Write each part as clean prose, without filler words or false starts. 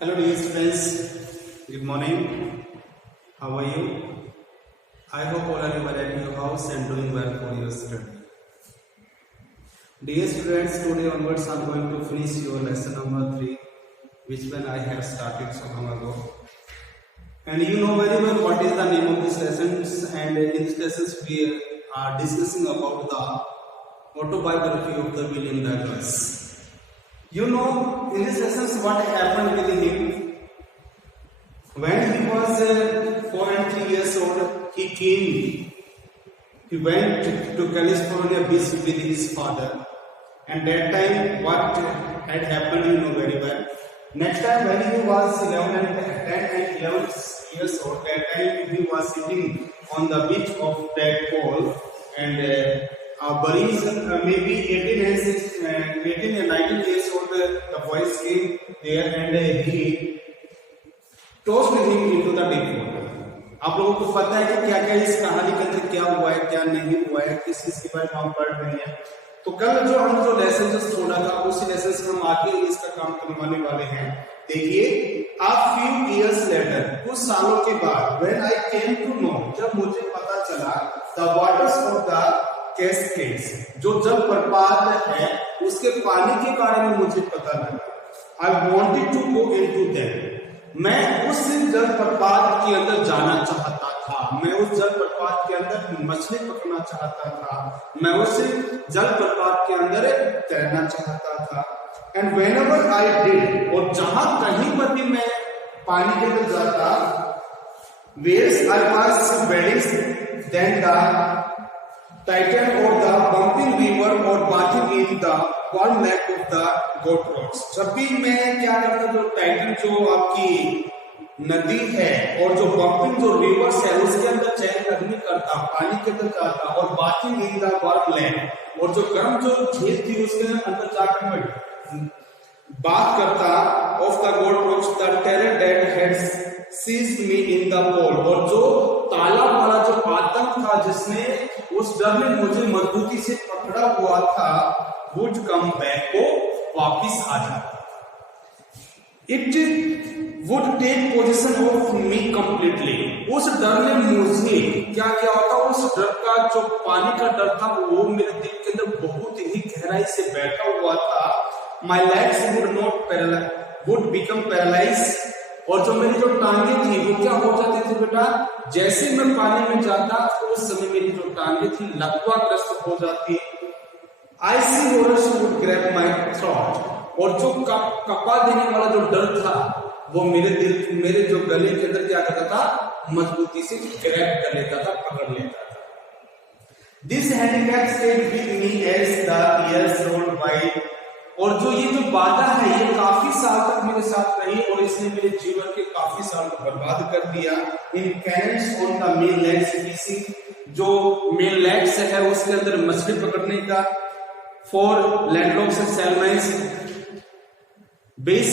Hello dear students, good morning. How are you? I hope all are well at your house and doing well for your study. Dear students, today onwards I am going to finish your lesson number 3, which one I have started so long ago. And you know very well what is the name of these lessons, and in these lessons we are discussing about the autobiography of the William Douglas. You know, in these lessons what happened with him. When he was 4 and 3 years old, he went to California visit with his father. And that time what had happened you know very well. Next time when he was 10 and 11 years old, that time he was sitting on the beach of that pole, and Baris, maybe 18 and 19 years old, the boys came there and he tossed him into the deep water. आप लोगों को पता है कि क्या क्या इस कहानी के अंदर क्या हुआ है, क्या नहीं हुआ है, किस चीज के बारे में हम पढ़ रहे हैं. तो कल जो हम जो लेसन जो छोड़ा था उसी लेसन से हम आगे इसका काम करवाने वाले हैं. देखिए, a few years later, कुछ सालों के बाद, when I came to know, जब मुझे पता चला, the waters of the Cascades, जो जलप्रपात है उसके पानी के बारे में मुझे पता लगा. I wanted to go into them. मैं उस जलप्रपात के अंदर जाना चाहता था. मैं उस जलप्रपात के अंदर मछली पकड़ना चाहता था. मैं उस जलप्रपात के अंदर तैरना चाहता था. एंड whenever I did, और जहां कहीं पर भी मैं पानी के अंदर जाता, whereas I was wading, then the Titan or the bumping river or bathing in the one lake of the goat rocks. जब भी मैं क्या करता, जो टाइटन जो आपकी नदी है और जो बम्पिंग जो रिवर्स है उसके अंदर चहलकदमी करता, पानी के अंदर जाता, और bathing in the warm lake, और जो गर्म जो झील थी उसके अंदर जाकर मैं बात करता of the goat rocks, the terror that had seized me in the pool, और जो तालाब वाला जो आतंक था जिसने उस डर में मुझे मजबूती से पकड़ा हुआ था, वुड कम बैक, को वापिस आ जाता. It would take possession of me completely. उस डर ने मुझे क्या किया होता, उस डर का जो पानी का डर था वो मेरे दिल के अंदर बहुत ही गहराई से बैठा हुआ था. My legs would become paralyse, और जो मेरी जो टांगे थी वो क्या हो जाती थी बेटा, जैसे मैं पानी में जाता उस समय मेरी जो टांगे थी लकवाग्रस्त हो जाती. I see horrors would grab my throat, और जो कपा देने वाला जो डर था वो मेरे जो गले के अंदर क्या करता था, मजबूती से ग्रैब कर लेता था, पकड़ लेता था. This handicap stayed with me as the years rolled by, और जो ये जो बाधा है ये काफी साल तक मेरे साथ रही और इसने मेरे जीवन के काफी साल को बर्बाद कर दिया. In kennets on the main legs fishing, जो मेन लेग्स है उसके अंदर मछली पकड़ने का, for landlocks and salmons, bass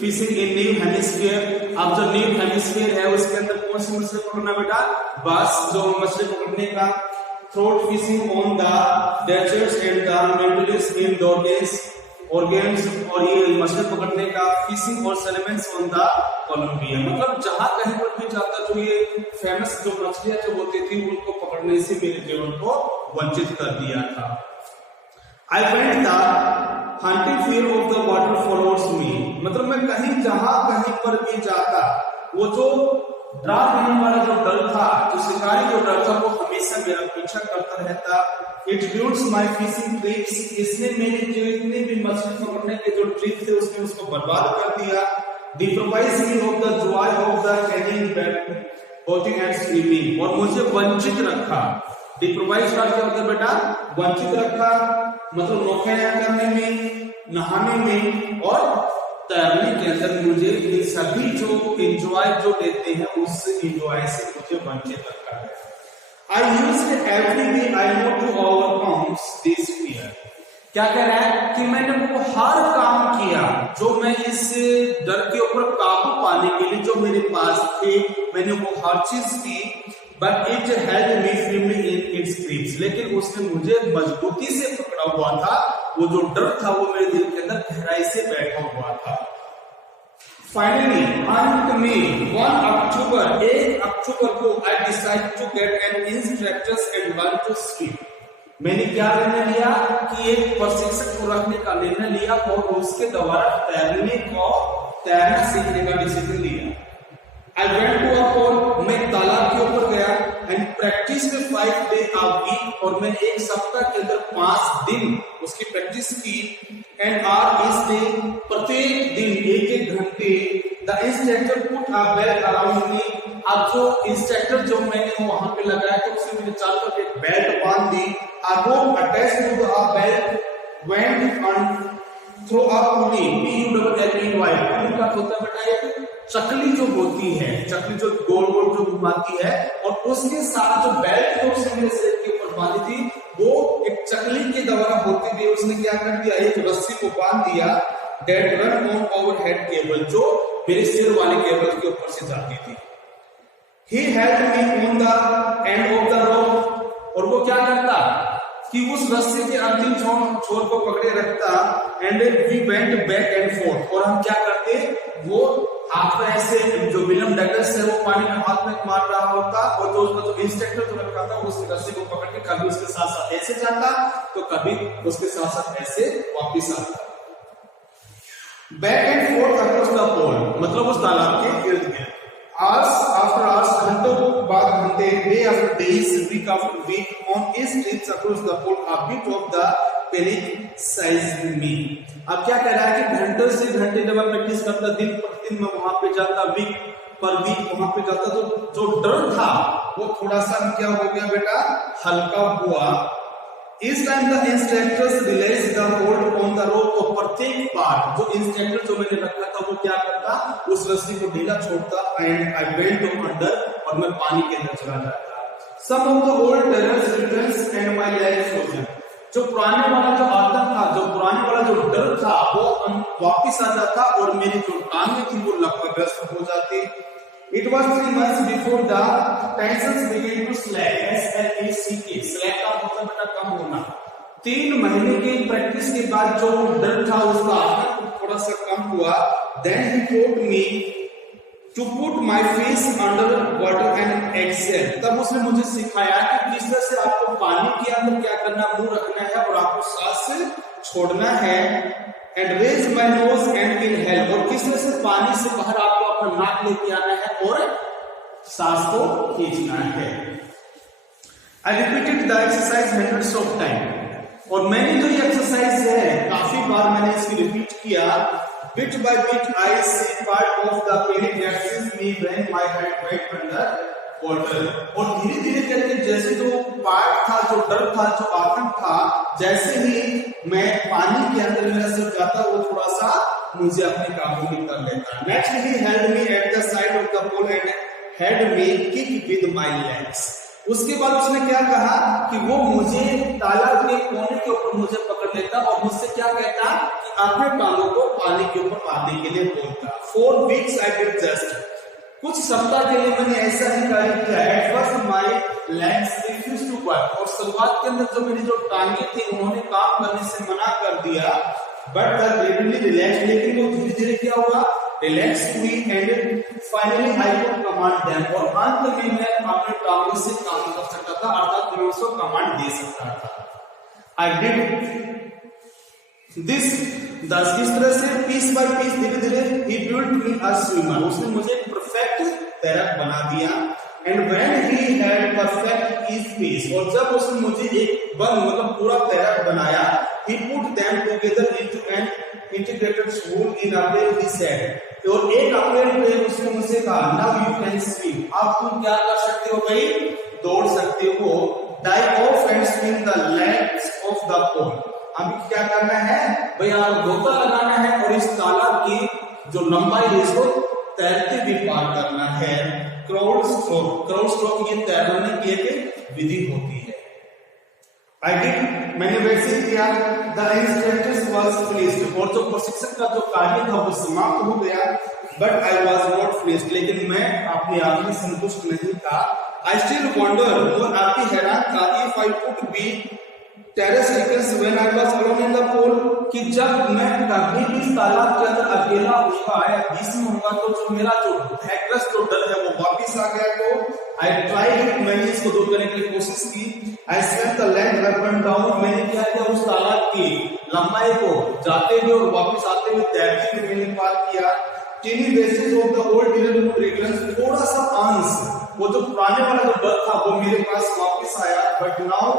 fishing in new hemisphere. अब जो न्यू हेमिस्फीयर है उसके अंदर कौन सी मछली पकड़ना बेटा, बस जो मछली पकड़ने का. Throat fishing on the deserts and the mantles in डॉर्गेंस, ऑर्गेन्स, और ये मछली पकड़ने का फिशिंग और सेलमेंट्स ऑन द कोलंबिया. मतलब जहां कहीं पर भी जाता जो ये फेमस जो मछलियां जो होती थी उनको पकड़ने से मेरे जीवन को वंचित कर दिया था. I went the hunting fear of the water followed me, मतलब मैं कहीं जहां कहीं पर भी जाता वो जो डरा देने वाला जो डर था, जो शिकारी जो डर था वो हमेशा मेरा पीछा करता रहता. इट रूट्स माई फिशिंग ट्रिक्स, इसने मेरे जो इतने भी मछली पकड़ने के जो ट्रिक थे उसने उसको बर्बाद कर दिया. Deprives me of the Joy of the Canning boating and swimming, और मुझे वंचित रखा. डिप्राइव्स का क्या होता है बेटा, वंचित रखा, मतलब नौकायान करने में, नहाने में और तैरने के अंदर मुझे इन सभी जो एंजॉय जो लेते हैं उस एंजॉय से मुझे वंचित रखा है. I used every way I know to overcome this fear. क्या कह रहा है कि मैंने वो हर काम किया जो मैं इस डर के ऊपर काबू पाने के लिए जो मेरे पास थे, मैंने वो हर चीज की. But it held me firmly in its grips, लेकिन उसने मुझे मजबूती से पकड़ा हुआ था. वो जो डर था वो मेरे दिल के अंदर गहराई से बैठा हुआ था. Finally, अंत में 1 अक्टूबर 1 अक्टूबर को I decide to get an instructor and learn to swim. मैंने क्या निर्णय लिया कि एक प्रशिक्षक को रखने का निर्णय लिया और उसके द्वारा तैरना सीखने का डिसीजन लिया। I went to a pool, मैं तालाब के ऊपर गया and practice में 5 days a week और मैंने एक सप्ताह के अंदर 5 दिन उसकी प्रैक्टिस की and hour each day, प्रत्येक दिन 1-1 घंटे। The instructor put a belt around me, अब जो इंस्ट्रक्टर जो मैंने वहां पे लगाया तो उसने मेरे चारों तरफ एक बेल्ट बांध दी। A rope attached to the belt went on through a pulley, P-U-L-L-E-Y, उनका होता बेटा एक चकली जो होती है, चकली जो गोल गोल जो घुमाती है और उसके साथ जो बेल्ट जो उसने मेरे सिर के ऊपर बांधी थी वो एक चकली के द्वारा होते हुए उसने क्या कर दिया, एक रस्सी को बांध दिया that run on overhead cable, जो मेरे सिर वाले केबल के ऊपर से जाती थी। He held me on the end of the rope, और वो क्या करता कि उस रस्सी के अंतिम छोर को पकड़े रखता and we went back and forth, और हम क्या करते वो हाथ में ऐसे जो विलियम डगलस है वो पानी में हाथ में मार रहा होता और जो उसका जो इंस्ट्रक्टर जो रखा था उस रस्सी को पकड़ के कभी उसके साथ साथ ऐसे जाता तो कभी उसके साथ साथ ऐसे वापस आता। Back and forth across the pool, मतलब उस तालाब के इर्द गिर्द। आवर्स आफ्टर आवर्स, घंटों बाद घंटे, day after days, week after week, on each trips across the pool, a bit of the panic seized me. अब क्या कह रहा है कि घंटों से घंटे जब मैं प्रैक्टिस करता, दिन प्रतिदिन मैं वहां पे जाता, वीक पर वीक वहां पे जाता, तो जो डर था वो थोड़ा सा क्या हो गया बेटा, हल्का हुआ। इस time the instructors release the hold on the rope, और प्रत्येक बार जो इंस्ट्रक्टर जो मैंने रखा था वो क्या करता, उस रस्सी को ढीला छोड़ता एंड आई वेंट अंडर, और मैं पानी के अंदर चला जाता। Some of the old terrors returns and my legs frozen, जो पुराने वाला जो आतंक था, जो पुराने वाला जो डर था वो वापिस आ जाता और मेरी जो टांगें थी वो लकवाग्रस्त हो जाती। It was 3 months before the tensions began to slack, S-L-A-C-K, slack का मतलब बेटा कम होना। 3 महीने की प्रैक्टिस के बाद जो डर था उसका आतंक थोड़ा सा कम हुआ। Then he taught me to put my face under water and exhale, तब उसने मुझे सिखाया कि किस तरह से आपको पानी के अंदर क्या करना, मुंह रखना है और आपको सांस छोड़ना है। And raise my nose and inhale, और किस तरह से पानी से बाहर आपको अपना नाक लेके आना है और सांस को खींचना है। I repeated the exercise hundreds of time, और मैंने जो ये एक्सरसाइज है काफी बार मैंने इसकी रिपीट किया। Bit by bit I see part of the panic access me when my head went under water, और धीरे धीरे करके जैसे जो पार्ट था, जो डर था, जो आतंक था, जैसे ही मैं पानी के अंदर मेरा सिर जाता वो थोड़ा सा मुझे अपने काबू में कर लेता। Next he held me at the side of the pool and had me kick with my legs, उसके बाद उसने क्या कहा कि वो मुझे तालाब के कोने के ऊपर मुझे पकड़ लेता और मुझसे क्या कहता कि अपने टांगों को पानी के ऊपर मारने के लिए बोलता। 4 weeks आई डिड जस्ट, कुछ सप्ताह के लिए मैंने ऐसा ही कार्य किया। At first my legs refused to work, और शुरुआत के अंदर जो मेरी जो टांगे थी उन्होंने काम करने से मना कर दिया। बट द ग्रेजुअली रिलैक्स, लेकिन वो धीरे धीरे क्या हुआ, रिलैक्स हुई and finally I could command them, और अंत में मैं अपने टांगों से काम कर सकता था, अर्थात मैं उसको कमांड दे सकता था। आई डिड दिस दस, इस तरह से पीस बाय पीस धीरे धीरे ही बिल्ट मी अ स्विमर, उसने मुझे परफेक्ट तैराक बना दिया। And when he had perfect his piece, और जब उसने मुझे एक बंद मतलब पूरा तैराक बनाया, he put them together into an integrated school in April, he said, और 1 अप्रैल में उसने मुझसे कहा now you can swim, अब तुम क्या कर सकते हो भाई, दौड़ सकते हो। dive off and swim the length of the pool, अभी क्या करना है भाई, आप गोता लगाना है और इस तालाब की जो लंबाई है इसको तैरते भी पार करना है। क्राउड स्ट्रोक ये तैरने की एक विधि होती है। आई डिड, मैंने वैसे ही किया। द इंस्ट्रक्टर वाज प्लीज्ड, और जो प्रशिक्षक का जो कार्य था वो समाप्त हो गया। But I was not pleased, लेकिन मैं अपने आप में संतुष्ट नहीं था। आई स्टिल वंडर, वो आपकी हैरान था, if I could be terrace when I was alone in the pool, कि जब मैं कभी भी इस तालाब के अंदर अकेला होऊंगा या बीच में होऊंगा तो जो मेरा जो हैकरस जो डर है वो वापिस आ गया। तो आई ट्राइड, मैंने इसको दूर करने की कोशिश की। I swam the length up and down, मैंने क्या किया उस तालाब की लंबाई को जाते हुए और वापिस आते हुए तैरते हुए मैंने पार किया। Tiny basis of the old return, थोड़ा सा अंश वो जो पुराने वाला जो डर था वो मेरे पास वापिस आया। But now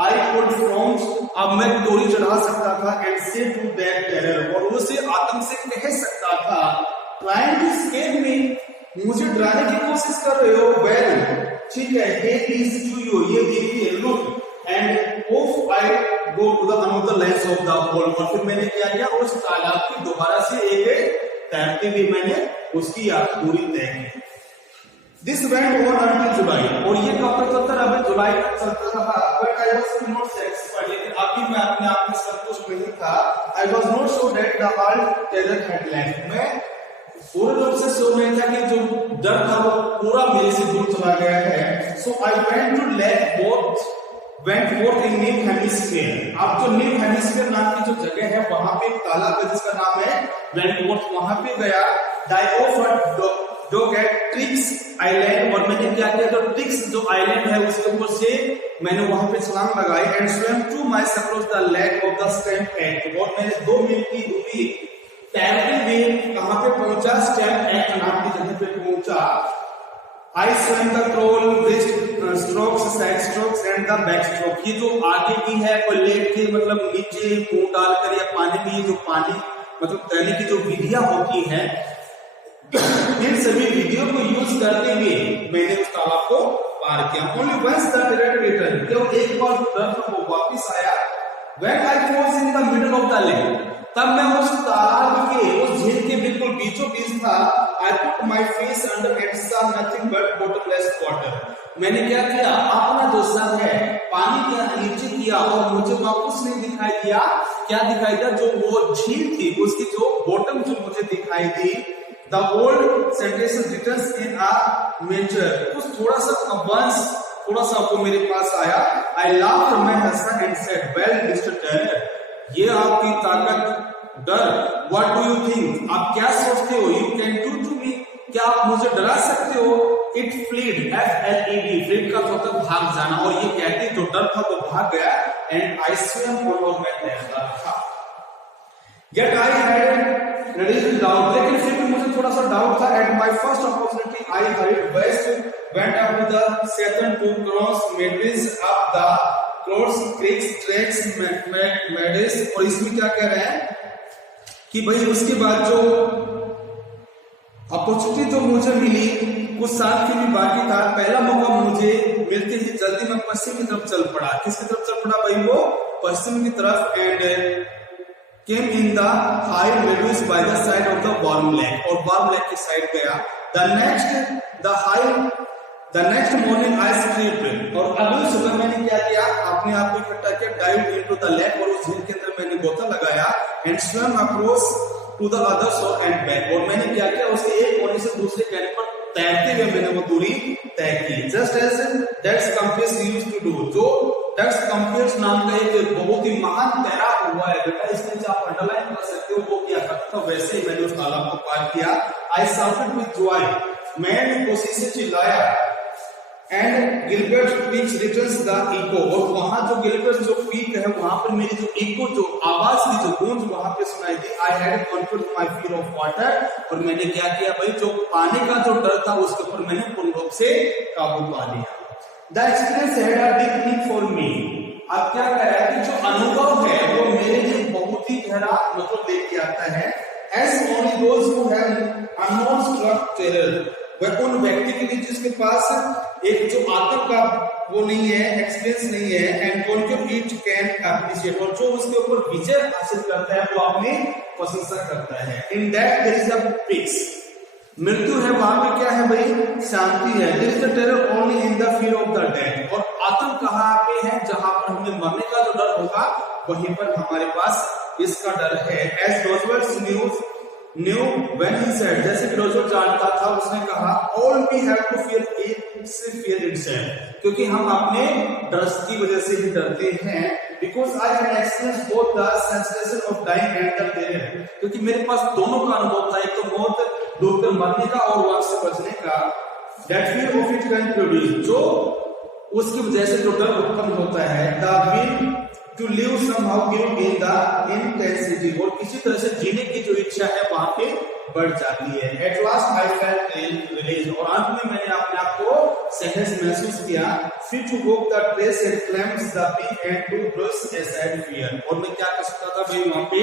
I could from, अब मैं डोरी चढ़ा सकता था and say to that terror, और उसे आतंक से कह सकता था trying to scare me, मुझे डराने की कोशिश कर रहे हो, well ठीक है, hey is to you, ये देखिए look and off I go to the another length of the pole, और फिर मैंने क्या किया उस तालाब की दोबारा से एक तैरते हुए मैंने उसकी दूरी तय की। This went on until July, और ये कब तक चलता रहा? अभी जुलाई तक चलता रहा। But I was not satisfied, लेकिन अभी मैं अपने आप में संतुष्ट नहीं था। I was not sure that the whole terror had left, मैं पूर्ण रूप से श्योर नहीं था कि जो डर था वो पूरा मेरे से दूर चला गया है। So I went to lake both went forth in New Hampshire, अब जो न्यू हेमिस्फीयर नाम की जो जगह है वहां पे एक तालाब है जिसका नाम है वेंटवर्थ, वहां पे गया। डाइओफर्ड ट्रिक्स आइलैंड, और मैंने क्या किया तो ट्रिक्स जो आइलैंड है उसके ऊपर से मैंने वहां पे छलांग लगाई। And swim two my across the lake of the Stamp Act, और मैंने 2 मील की दूरी तैरते हुए कहां पे पहुंचा? स्टैम्प एक्ट नाम की जगह पे पहुंचा। I swim the crawl bridge strokes, side strokes and the back stroke, ये जो आगे की है वो लेट के मतलब नीचे मुंह डालकर या पानी में, ये जो पानी मतलब तैरने की जो विधियां होती है इन सभी विधियों को यूज करते हुए मैंने उस तालाब को पार किया। Only once the terror return, केवल एक बार डर वो वापस आया। When I was in the middle of the lake, तब मैं उस तालाब के उस झील के बिल्कुल बीचों बीच था। I put my face under it, saw nothing but bottomless water, मैंने क्या किया अपना जो सर है पानी के नीचे किया और मुझे वहां कुछ नहीं दिखाई दिया। क्या दिखाई दिया? जो वो झील थी उसकी जो बॉटम जो मुझे दिखाई दी। The old sentence returns in a measure, कुछ थोड़ा सा अवंश थोड़ा सा वो मेरे पास आया। I laughed, मैं हंसा and said, well, Mr. Terror, ये आपकी ताकत डर, what do you think, आप क्या सोचते हो? You can do to me, क्या आप मुझे डरा सकते हो? It fled, F-L-E-D, fled का मतलब भाग जाना, और ये कहते जो डर था वो भाग गया। And I swam on, और मैं तैरता था। Yet I had little doubt, लेकिन फिर भी मुझे थोड़ा सा डाउट था। At my first opportunity, I hurried west, went up to the southern to cross Meadows up the Cross Creek tracks Meadows, और इसमें क्या कह रहे हैं कि भाई उसके बाद जो अपॉर्चुनिटी जो मुझे मिली कुछ साल की भी बाकी था। पहला मौका मुझे मिलते ही जल्दी मैं पश्चिम की तरफ चल पड़ा। किसकी तरफ चल पड़ा भाई? वो पश्चिम की तरफ। And came in the high meadows by the side of the warm lake, और warm lake की साइड गया। The next morning I slept, और अगली सुबह मैंने क्या किया अपने आप को इकट्ठा किया। dive into the lake, और उस झील के अंदर मैंने गोता लगाया। and swam across to the other shore and back, और मैंने क्या किया उसके एक कोने से दूसरे कोने पर तैरते हुए मैंने वो दूरी तय की। Just as that's compass used to do, जो डक्स कंपेस नाम का एक बहुत ही महान तैराक हुआ है बेटा, इसमें जो आप अंडरलाइन कर सकते हो वो क्या करता था, वैसे ही मैंने उस तालाब को पार किया। आई शाउटेड विद जॉय, मैंने खुशी से चिल्लाया। And Gilbert Peak returns the echo, और वहां जो गिलबर्ट जो पीक है वहां पर मेरी जो इको जो आवाज की जो गूंज वहां पे सुनाई दी। I had conquered my fear of water, और मैंने क्या किया भाई जो पानी का जो डर था उसके ऊपर मैंने पूर्ण रूप से काबू पा लिया। The experience had a deep meaning for me, अब क्या कह रहा है कि जो अनुभव है वो मेरे लिए बहुत ही गहरा मतलब लेके आता है। As only those who have unknown struck terror, वह उन व्यक्ति के लिए जिसके पास एक जो आतंक का वो नहीं है, एक्सपीरियंस नहीं है। And conquer it can appreciate, और जो उसके ऊपर विजय हासिल करता है वो अपनी प्रशंसा करता है। In death there is a peace, मृत्यु है वहां पे क्या है भाई? शांति है। There is a terror only in the fear of the death, और आतंक कहां पे है? जहां पर हमें मरने का जो डर होगा वहीं पर हमारे पास इसका डर है। As Roosevelt's news knew when he said, जैसे फिलोसोफर जानता था, उसने कहा all we have to fear fear itself, क्योंकि हम अपने डर की वजह से ही डरते हैं। Because I have experience both the sensation of dying and the terror, क्योंकि मेरे पास दोनों का अनुभव था, एक तो मौत, डूबकर मरने का और वहां से बचने का। That fear of it can produce, जो उसकी वजह से जो डर उत्पन्न होता है, the will to live somehow give in the intensity, और किसी तरह से जीने की जो इच्छा है वहां पे बढ़ जाती है। At last I felt release, और अंत में मैंने अपने आप को सहज महसूस किया। Free to walk the trails and climbs the peak and to brush aside fear, और मैं क्या कर सकता था भाई, वहां पे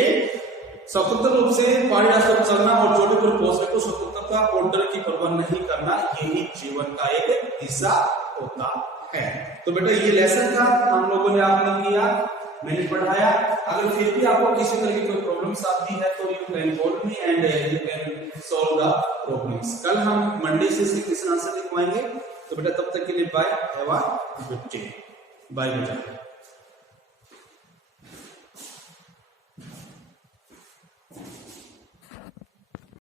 स्वतंत्र रूप से पहाड़ी रास्ते पर चलना और चोटी पर पहुंचने को स्वतंत्रता और डर की परवाह नहीं करना, यही जीवन का एक हिस्सा होता है। तो बेटा ये लेसन था, हम लोगों ने आपने किया, मैंने पढ़ाया। अगर फिर भी आपको किसी तरह की कोई प्रॉब्लम्स आती है तो you can call me and you can solve the problems. कल हम मंडे से इसके क्वेश्चन आंसर लिखवाएंगे। तो बेटा तब तक के लिए bye, have a good day, bye बेटा।